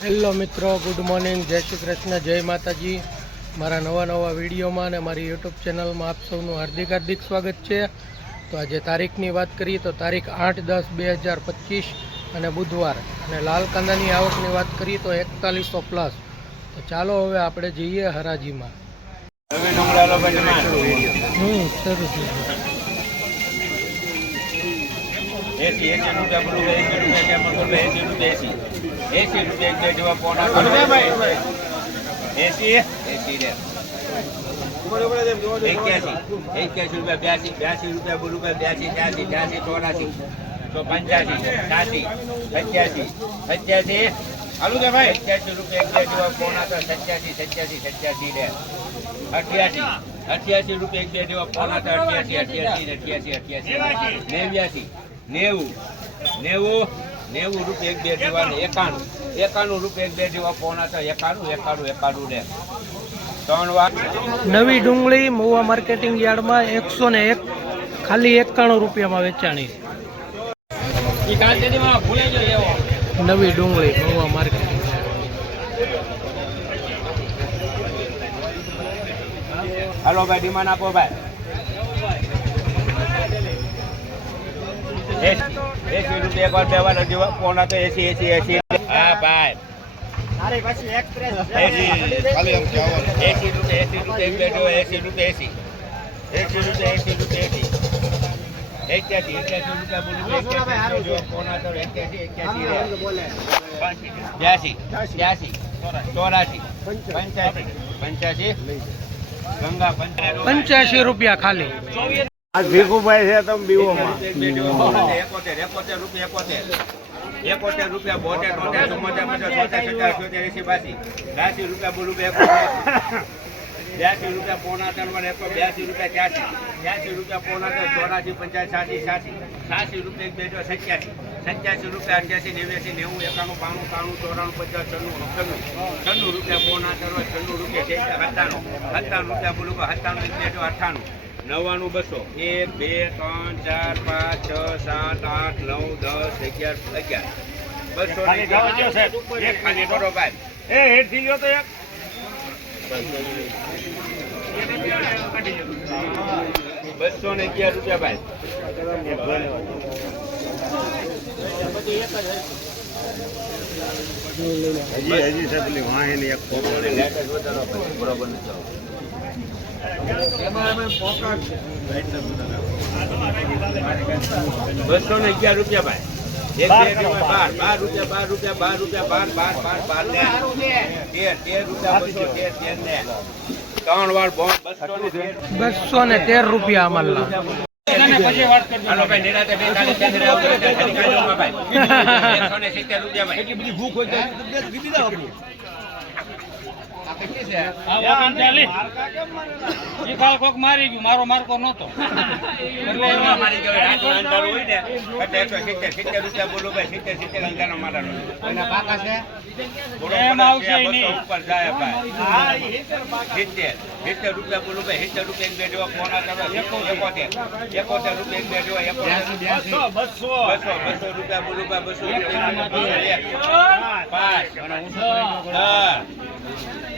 Hello મિત્રો good morning. જય શ્રી કૃષ્ણ જય માતાજી. મારા નવા નવા વિડીયોમાં અને મારી યુટ્યુબ ચેનલમાં આપ સૌનું હાર્દિક હાર્દિક સ્વાગત છે. તો આજે તારીખની વાત કરીએ તો તારીખ આઠ દસ બે હજાર પચીસ અને બુધવાર. અને લાલ કાંદાની આવકની વાત કરીએ તો એકતાલીસો પ્લસ. તો ચાલો હવે આપણે જઈએ હરાજીમાં. હમ શરૂ થઈ ગયું. એસી રૂપિયા એક જેવા પોણા એસી? એસી રે. એક્યાસી. એક્યાસી રૂપિયા બ્યાસી. બ્યાસી રૂપિયા બોલું બ્યાસી ત્યાસી ત્યાસી ચોરાસી. તો પંચ્યાસી છ્યાસી સત્યાસી સત્યાસી. હાલું કે ભાઈ. સત્યાસી રૂપિયા એક જેવા પોણા તો સત્યાસી સત્યાસી સત્યાસી રે. અઠ્યાસી અઠ્યાસી રૂપિયા એક બે જેવા પોણા તો અઠ્યાસી અઠ્યાસી અઠ્યાસી અઠ્યાસી. નેવ્યાસી નેવું નેવું નેવું રૂપિયા એક બે જેવા ને એકાણું. એકાણું રૂપિયા એક બે જેવા પોણા છે એકાણું એકાણું એકાણું ને ત્રણ વાર. નવી ડુંગળી મહુવા માર્કેટિંગ યાર્ડમાં એકસો ને એક ખાલી એકાણું રૂપિયામાં વેચાણી. નવી ડુંગળી મહુવા માર્કેટિંગ હાલો ભાઈ ડિમાન્ડ આપો ભાઈ. એસી એસી રૂપિયા એક વાર બે વાર જેવા પોણા તો એસી એસી એસી હા ભાઈ એસી એસી રૂપિયા એસી રૂપિયા એક બે જો એસી રૂપિયા એસી એસી રૂપિયા એસી રૂપિયા એસી એક્યાસી એક્યાસી રૂપિયા બોલું એક્યાસી જો પોણા તો એક્યાસી એક્યાસી બ્યાસી બ્યાસી ચોરાસી પંચ્યાસી પંચ્યાસી ગંગા પંચાયત પંચ્યાસી રૂપિયા ખાલી આ ભીખુભાઈ છે તમે બીવોમાં. એકોતેર એકોતેર રૂપિયા, એકોતેર. એકોતેર રૂપિયા બોતેર, તોતેર, ચુમ્મોતેર પચાસ છોતેર સત્તર અઠ્યોતેર એસી, બાસી. રૂપિયા બોલું બે બ્યાસી રૂપિયા પોણા ત્રણ એકસો બ્યાસી રૂપિયા ત્યાસી. ત્યાસી રૂપિયા પોણા ત્રણ, ચોરાસી પંચાસી સાસી સાસી સાસી રૂપિયા બે સત્યાસી. સત્યાસી રૂપિયા અઠ્યાસી, નેવ્યાસી, નેવું, એકાણું, બાણું ત્રાણું ચોરાણું પચાસ છન્નું છન્નું. છન્નું રૂપિયા પોણા ત્રણ, છન્નું રૂપિયા સત્તાણું. સત્તાણું રૂપિયા બોલું સત્તાણું, એક બે જો, અઠ્ઠાણું. નવ્વાણું બસો. એક બે ત્રણ ચાર પાંચ છ સાત આઠ નવ દસ અગિયાર અગિયાર. બસો ને ભાઈ એ હેઠથી લ્યો તો એક. બસો ને અગિયાર રૂપિયા ભાઈ. હજી હજી સાહેબ વાહે વાહેની એક બરોબર ને ચાલો. બસો ને અગિયાર રૂપિયા ભાઈ. એક બે રૂપિયા બાર બાર રૂપિયા બાર રૂપિયા બાર રૂપિયા બાર બાર બાર બાર ને તેર તેર રૂપિયા બસો તેર તેર ને ત્રણ વાર બસો. ને તેર રૂપિયા બધી ભૂખ હોય છે મારી ગયું મારો મારકો નતો સિત્તેર રૂપિયા બોલું ભાઈ સિત્તેર રૂપિયા બોલું ભાઈ સિત્તેર રૂપિયા એક બે જેવા પોણા કરો એકો- એકોતેર. એકોતેર રૂપિયા એક બે જેવા એકોતેર બસો બસો. રૂપિયા બોલું ભાઈ બસો રૂપિયા પાંચ. દસ.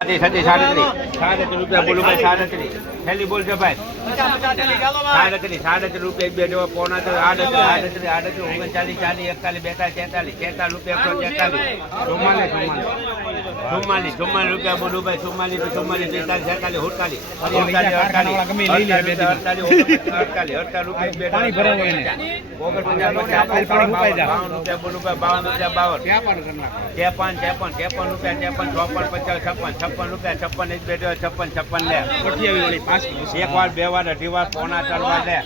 સાડત્રીસ સાડત્રીસ સાડત્રીસ રૂપિયા બોલું ભાઈ. સાડત્રીસ થેલી બોલજો ભાઈ. સાડત્રીસ સાડત્રીસ રૂપિયા બે જેવા પોણા તો આડત્રીસ આડત્રીસ આડત્રીસ ઓગણચાલીસ ચાલીસ એકતાલીસ બેતાલીસ તેતાલીસ તેતાલીસ રૂપિયા એકસો તેતાલીસ ચુમ્માલીસ ચુમ્માલીસ ચુમ્માલીસ રૂપિયા બોલું ભાઈ ચુમ્માલીસ ચુમ્માલીસ બેતાલીસ અડતાલીસ અડતાલીસ અડતાલીસ. અડતાલીસ અડતાલીસ રૂપિયા એક બે પાણી ભરાવું એને. ઓગણપચાસ પચાસ બાવન રૂપિયા બાવન રૂપિયા ત્રેપન ત્રેપન ત્રેપન રૂપિયા ત્રેપન ચોપન પચાસ છપ્પન છપ્પન રૂપિયા છપ્પન એક બે છપ્પન છપ્પન લે. એક વાર બે વાર અઢી વાર પોણા વાર લે.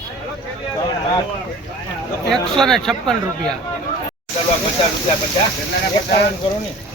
એકસો ને છપ્પન રૂપિયા. પચાસ રૂપિયા પચાસ. કરો ને?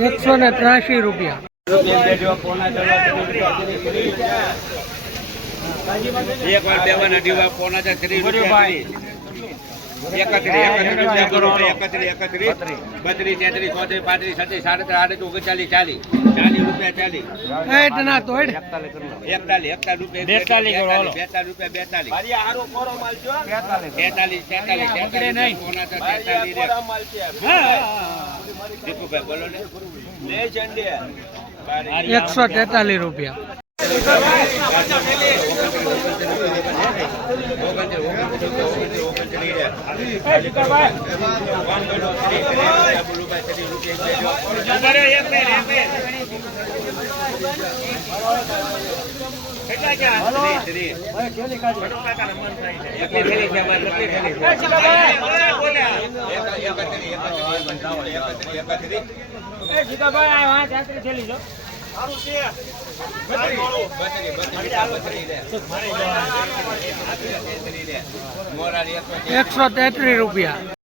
એકસો ને બે ત્રાસી રૂપિયા એક વાર રૂપિયા ત્રીસ. એકત્રીસ એકત્રીસ રૂપિયા કરો. બત્રીસ તેત્રીસ ચોત્રીસ પાંત્રીસ છત્રીસ સાડત્રીસ આડત્રીસ ઓગણચાલીસ ચાલીસ. ચાલીસ રૂપિયા ચાલીસ. એકતાલીસ એકતાલીસ બેતાલીસ. બેતાલીસ રૂપિયા બેતાલીસ. તેતાલીસ તેતાલીસ તેતાલીસ પોણા ચાર તેતાલીસ રે. દીપુભાઈ બોલો ને. એકસો તેતાલીસ રૂપિયા. મોરારી આ વાત યાત્રી રૂપિયા આમ ભરવા તેત્રીસ રૂપિયા.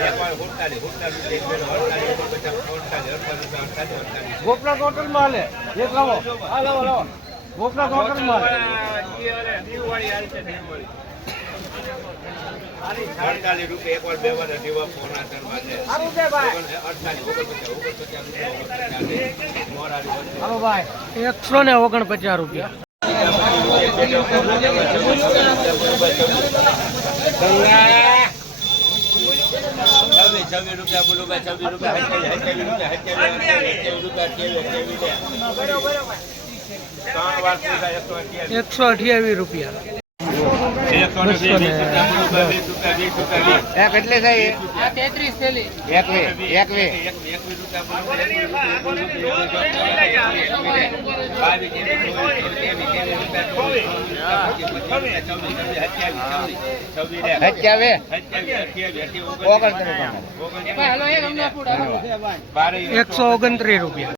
એક વાર હુડતાલીસ હુડતાલીસ એક અડતાલીસ અડતાલીસ અડતાલીસ અડતાલીસ ગોપલા ટોટલમાં હાલે. એક લાવો હા લાવો લાવો ગોપલા માં અડતાલીસ રૂપિયા એક વાર બે વાર દીવા પોણા ચારવા છે. ઓગણપચાસ ઓગણપચાસ રૂપિયા એકસો ને ઓગણપચાસ રૂપિયા. છવ્વીસ છવ્વીસ રૂપિયા બોલું ભાઈ છવ્વીસ રૂપિયા સત્યાવીસ રૂપિયા સત્યાવીસ રૂપિયા ત્રણ વાર પૂરા એકસો અઠ્યાવીસ એકસો અઠ્યાવીસ રૂપિયા. એક એટલે થઈ તેત્રીસ પેલી એકવી એકવી એકસો ઓગણત્રીસ રૂપિયા.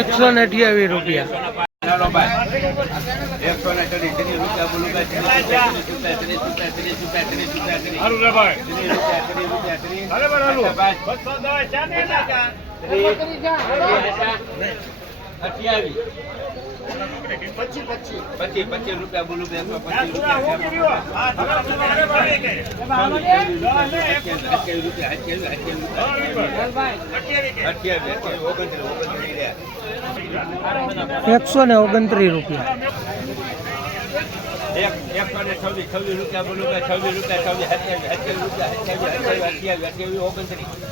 એકસો ને અઠ્યાવીસ રૂપિયા. અઠ્યાવીસ. પચીસ પચીસ રૂપિયા બોલું બે એકસો એકસો ને ઓગણત્રીસ રૂપિયા. એક એક અને છવ્વીસ છવ્વીસ રૂપિયા બોલું છવ્વીસ રૂપિયા છવ્વીસ રૂપિયા ઓગણત્રીસ.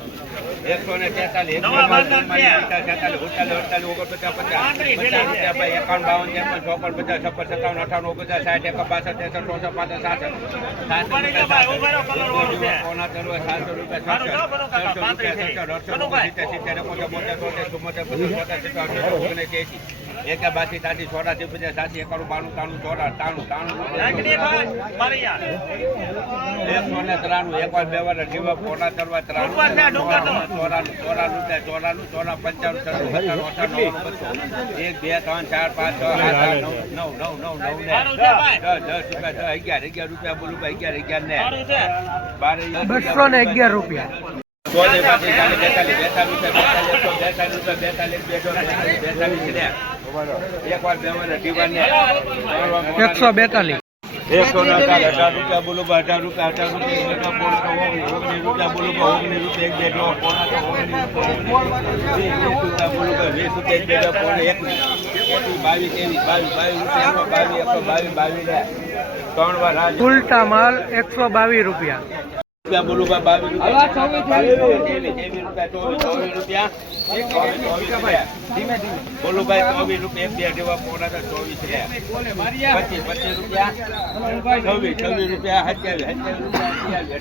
એકસો ને તેતાલીસ એકાવન બાવન ત્રેપન ચોપન પચાસ છપ્પન સત્તાવન અઠાવન ઓગણપચાસ સાઠ એક બાસઠ ત્રેસઠ ચોસઠ પાંસઠ સાસઠ એક બાસી તાસી ચોરાસી પચાસ સાસી એકાણું બાણું તાણું ચોરા તાણું તાણું એકસો ને ત્રાણું એક વાર બે વાર જીવા પોણા કરવા ત્રાણું ચોરાણું ચોરાણું ચોરાનું ચોરા પંચાણું છન્નું અઠાણું નવ્વાણું બસો એક બે ત્રણ ચાર પાંચ છ આઠ નવ નવ નવ નવ નવ ને દસ દસ રૂપિયા દસ અગિયાર અગિયાર રૂપિયા બોલું અગિયાર અગિયાર ને બાર બસો ને અગિયાર રૂપિયા એકસો બેતાલીસ એકસો અઢાર રૂપિયા બોલું અઢાર રૂપિયા અઢાર રૂપિયા એક ઓગણીસ રૂપિયા બોલું ઓગણીસ રૂપિયા એક બે ડો પોણા તો ઓગણીસ રૂપિયા બોલું વીસ રૂપિયા એક બે પોણા એકવીસ બાવીસ ત્રેવીસ બાવીસ બાવીસ રૂપિયા એકસો બાવીસ એકસો બાવીસ બાવીસ ત્રણ વાર રાજ ઉલટા માલ એકસો બાવીસ રૂપિયા. રૂપિયા બોલું બાવીસ રૂપિયા. ત્રેવીસ ત્રેવીસ રૂપિયા ચોવીસ ચોવીસ રૂપિયા ચોવીસ ચોવીસ રૂપિયા. બોલું ભાઈ ચોવીસ રૂપિયા એક બે જેવા પોણા ચોવીસ રહ્યા પચીસ પચીસ રૂપિયા. છવ્વીસ છવ્વીસ રૂપિયા સત્યાવીસ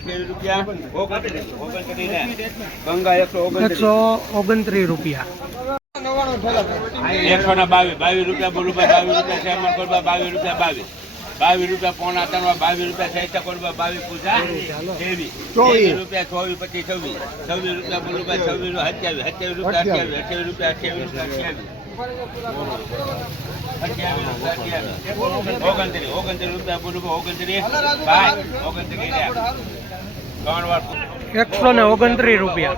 સત્યાવીસ રૂપિયા ઓગણત્રીસ ઓગણત્રીસ ગંગા એકસો ઓગણત્રીસ. ઓગણત્રીસ રૂપિયા. એકસો ના બાવીસ બાવીસ રૂપિયા બોલું બાવીસ રૂપિયા કરવા બાવીસ રૂપિયા બાવીસ. બાવીસ રૂપિયા પોણા ત્રણ બાવીસ રૂપિયા સૈતા રૂપિયા બાવીસ પૂજા? ત્રેવીસ ત્રેવીસ રૂપિયા ચોવીસ પચીસ છવ્વીસ. છવ્વીસ રૂપિયા બોલું ભાઈ છવ્વીસ સત્યાવીસ. સત્યાવીસ રૂપિયા અઠ્યાવીસ અઠ્યાવીસ રૂપિયા અઠ્યાવીસ અઠ્યાવીસ. ઓગણત્રીસ ઓગણત્રીસ રૂપિયા વાર એકસો ને ઓગણત્રીસ રૂપિયા.